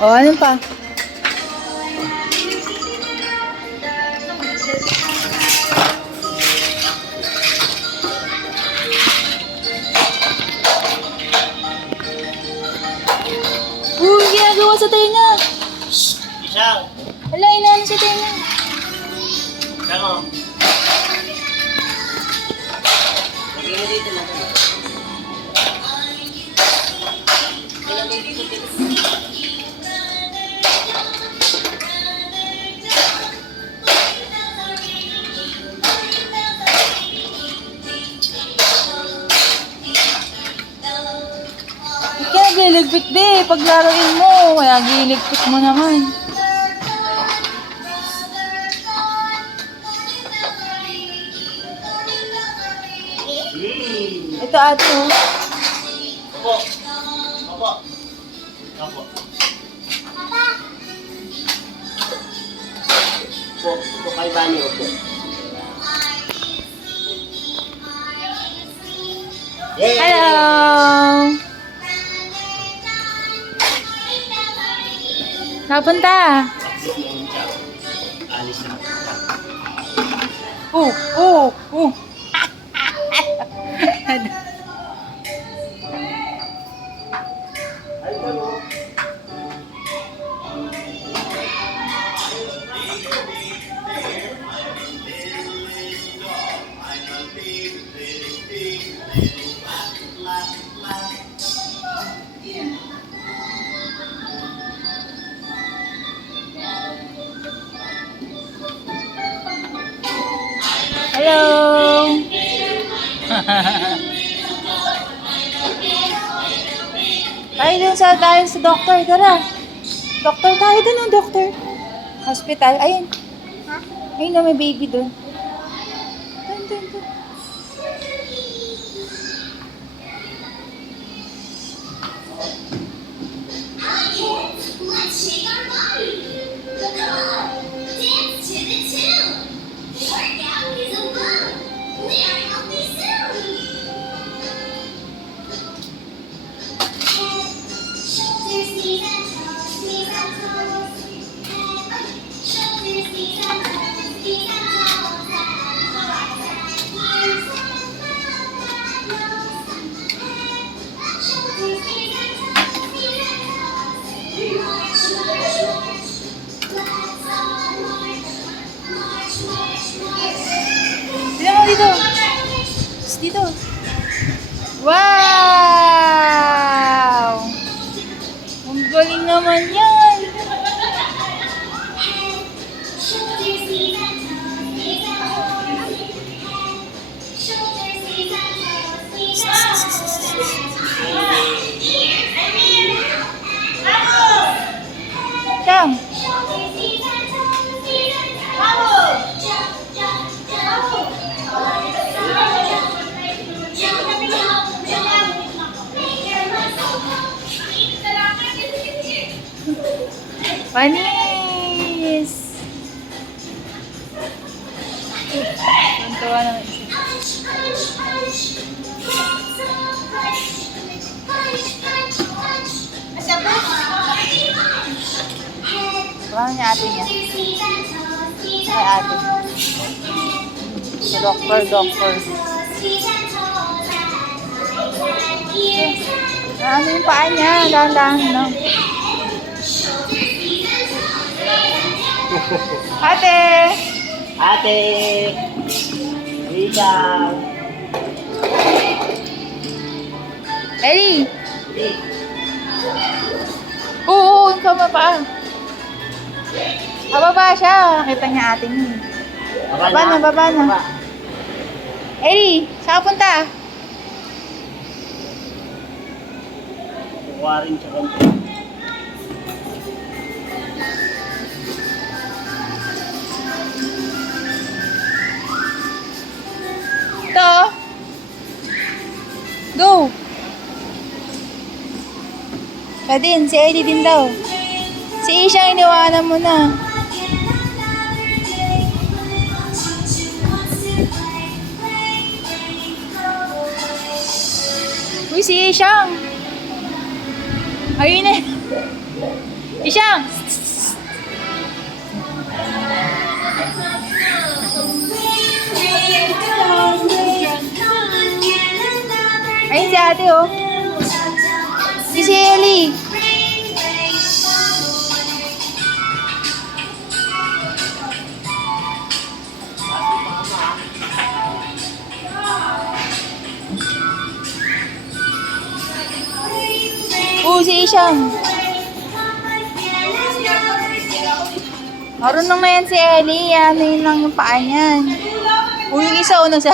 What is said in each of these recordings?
O, ano pa? Uy, ginagawa sa tenga. Isang. Hala, inaano sa tenga. Isang o. Lagay mo dito lang. Ilagay dito dito. Kaya giligpit be, paglaruin mo. Kaya giligpit mo naman. Ito ato. Opo. Opo. Opo. Opo. Opo kay Bani, opo. Yay! Hello! Napunta. Alis na. Oh. Hello! Tayo dun tayo sa doktor, tara. Doktor tayo dun, oh, doktor. Hospital, ayun. Ayun na, may baby dun. Dun. Let's shake our body. Come on, dance to the tune. Workout is a fun. We are healthy soon. Head, shoulders, knees and toes, knees and toes. Head, shoulders, knees and toes, knees and toes. Ears and mouth and nose. Head, shoulders, knees and toes, knees and toes. March, march, march. Let's all march. March, march, march. Tignan mo dito. Tapos dito. Wow! Ang galing naman yan. Head, shoulders, knees and toes, knees and toes. Head, shoulders, knees and toes, knees and toes. Ears and mouth. Come. Shoulders, knees and toes, knees and toes. Jump, jump, jump. Jump, jump, jump. Make your muscles pump. Panis! Tuntua naman isa. Punch, punch, punch. So punch. Punch, punch, punch. Head, Parang niya ate niya. shoulders, knees and toes, knees Kay and ate. toes. Sa doktor. Knees and toes and ears and Ano yung paa niya? Dahan-dahan lang. shoulders, knees and toes. Ate! Ate! Isang. Ellie! Oo, yung kama pa. Bababa siya. Nakita niya ate niya. Baba na. Ellie, saan ka punta? Kuha rin sa kanto. Ito. Go. Siya din, si Ellie din daw. Si Isha, iniwanan mo na. Uy, si Ishang. Ayun na. Isha, oh. Si Ellie. Si Isham. Marunong na yan si Ellie. Ano yun lang yung paa niyan. Yung isa una sa...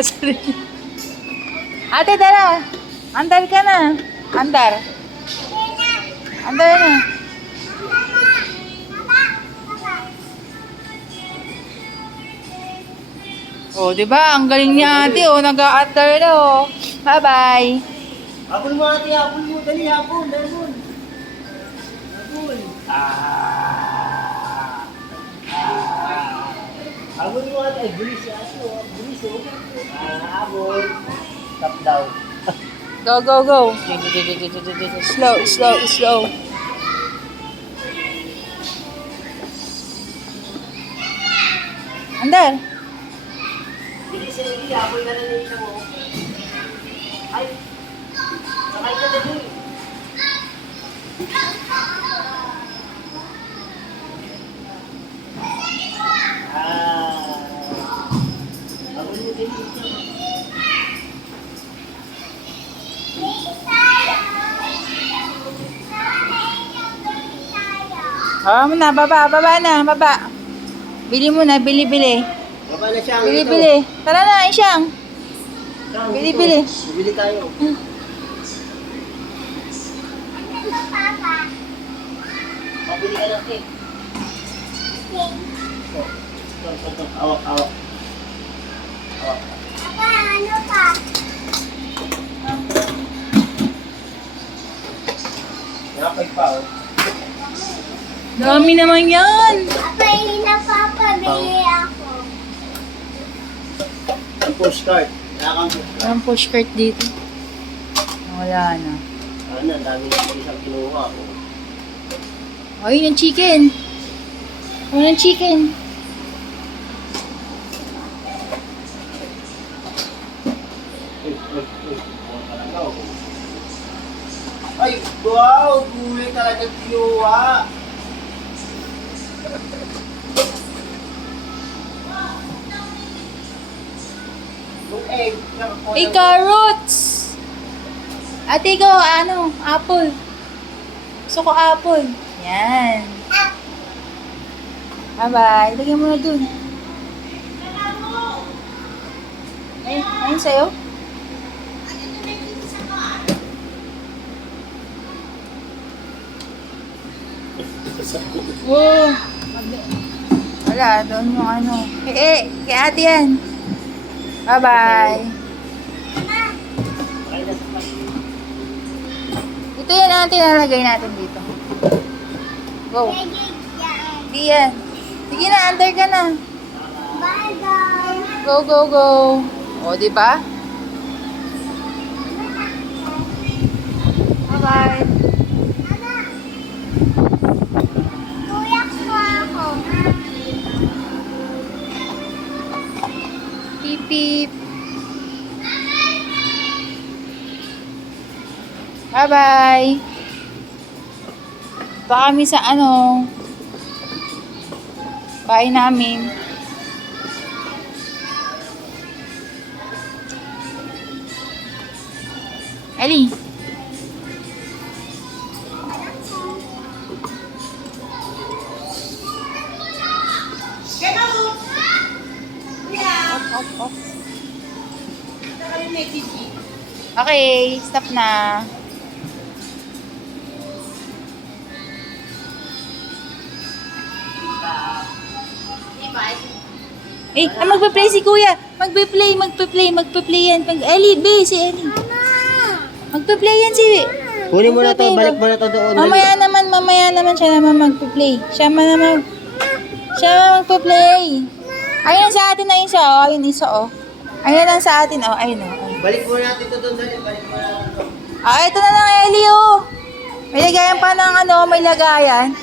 Sorry. Ate, tara. Andar ka na. Andar. Andar na. Oh, di ba? Ang galing niya ate. Oh, nag-a-andar na oh. Bye-bye. Habol mo ate, habol mo. Dali, habol. Habol. Habol mo ate. Ay, bulis ate. Bulis oh. Habol. Tap daw. Go, go, go. Slow, slow, slow. Andar. Bilis sa hindi, habol ka na ng isang mo. Ay, sakay ka na dun. Habol mo din dito. Oh, na, baba, baba na, baba. Bili mo na, bili, bili. Baba na siya. Bili, bili. Tara na, Isyang. Bili, bili. Bili tayo. Pabili ka ng cake. Ito. Awak, awak. Awak. Papa, ano pa? Nakapay pa, oh. Dami naman yan. Papa, hindi na papa, bili ako. Ang postcard. Nakakang postcard. Walang pushcart dito. Wala na. Ano, ang dami na po isang kinuha. Ay, yung chicken. Walang chicken. Ay, wow! Gulay talaga kinuha. Yung egg. Ay, carrots! Ate, ikaw, ano? Apple. Gusto ko apple. Yan. Bye-bye. Lagyan mo na dun. Ay, ayun sa'yo? Wow. Wala, doon yung ano. Kay ate yan. Bye-bye. Ito yan ate, nalagay natin dito. Go. Di yan. Sige na, under ka na. Bye-bye. Go, go, go. O, di ba? Bye-bye. Kuya ko ako. Beep, beep. Bye-bye. Ito kami sa ano, bahay namin. Ellie. Op, op. Okay, stop na. Eh, magpe-play si kuya. Magpe-play yan. Ellie, be, si Ellie. Magpe-play yan si... Kunin mo na to, balik mo na to doon. Mamaya naman siya naman magpe-play. Siya naman magpe-play. Ayun sa atin na isa, oh. Ayun isa, oh. Ayun lang sa atin, oh. Ayun, oh. Balik mo natin to doon, dali. Balik mo na to. Ah, ito na lang, Ellie, oh. May lagayan pa ng ano, may lagayan.